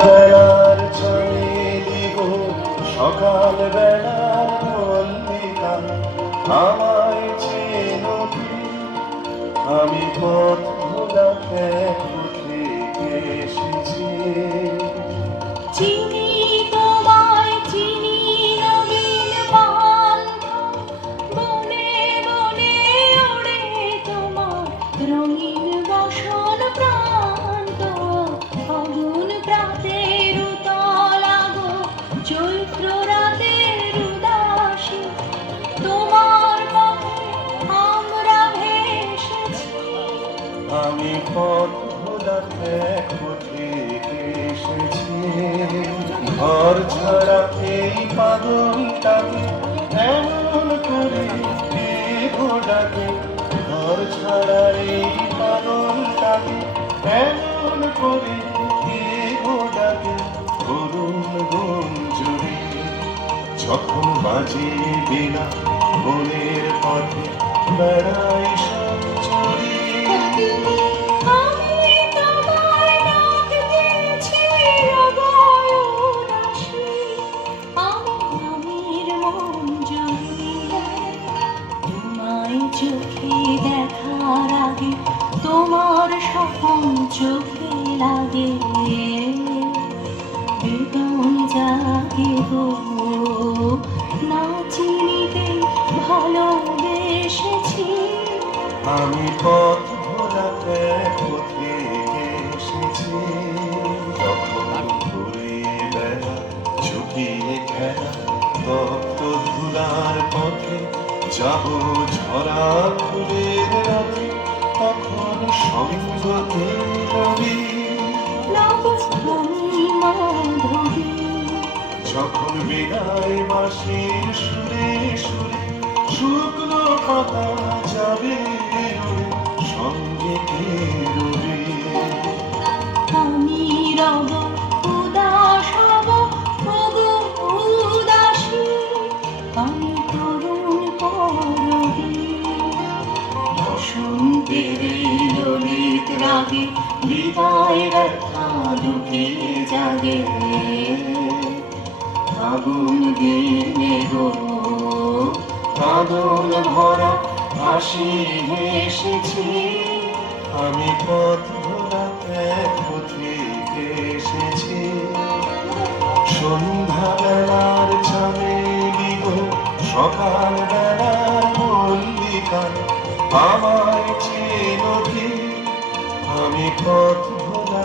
বেলার ছবি দিব সকাল বেলার মল্লিকা আমায় চেনো কি আমি পথ ভোলা থেকে এসেছি চিনি তোমায় চিনি নবীন পান্থ বনে বনে ওড়ে তোমার রঙিন বসন প্রান্ত ফাগুন প্রাতের উতলাগো চৈত্র রাতের উদাসী তোমার পথে আমরা ভেসেছি আমি পথ ভোলা থেকে এসেছি ঘর ছাড়া এই পাগলটাকে এমন করে কে ডাকে ঘর ছাড়া এই পাগলটাকে এমন করে কে ডাকে করুণ গুঞ্জরি যখন বাজে বিনা মনের পথে বেড়াই সঞ্চরি আমি তোমায় ডাক দিয়েছি হৃদয় উদাসী আমির মন জুড়ে তোমায় চোখে দেখার আগে তোমার স্বপন চোখে লাগে বেদন জাগে গো না চিনিতে ভালোবেসেছি আমি পথ ভোলা পথে এসেছি যখন ঘুরে বেড়া ছুটিয়ে খেলা তপ্ত ধুলার পথে যাব ঝরা ফুলের রাতে তখন সঙ্গতে রবি নবস্থানী মাধবী যখন বিদায় মাসির সুরে সুরে শুকনো পাতা যাবে উড়ে সঙ্গে কে রবে আমি রব উদাস হব ওগো উদাসী আমি তরুণ করবি বসন্তের এই ললিত রাগে বিদায় ব্যথা লুকিয়ে জাগে আগুন দিনে গো কাঁদন ভরা হাসি এসেছি আমি পথ ভোলা পথে এসেছি সন্ধ্যা বেলার চামেলি গো সকাল বেলার মল্লিকা আমায় চেনো কি আমি পথ ভোলা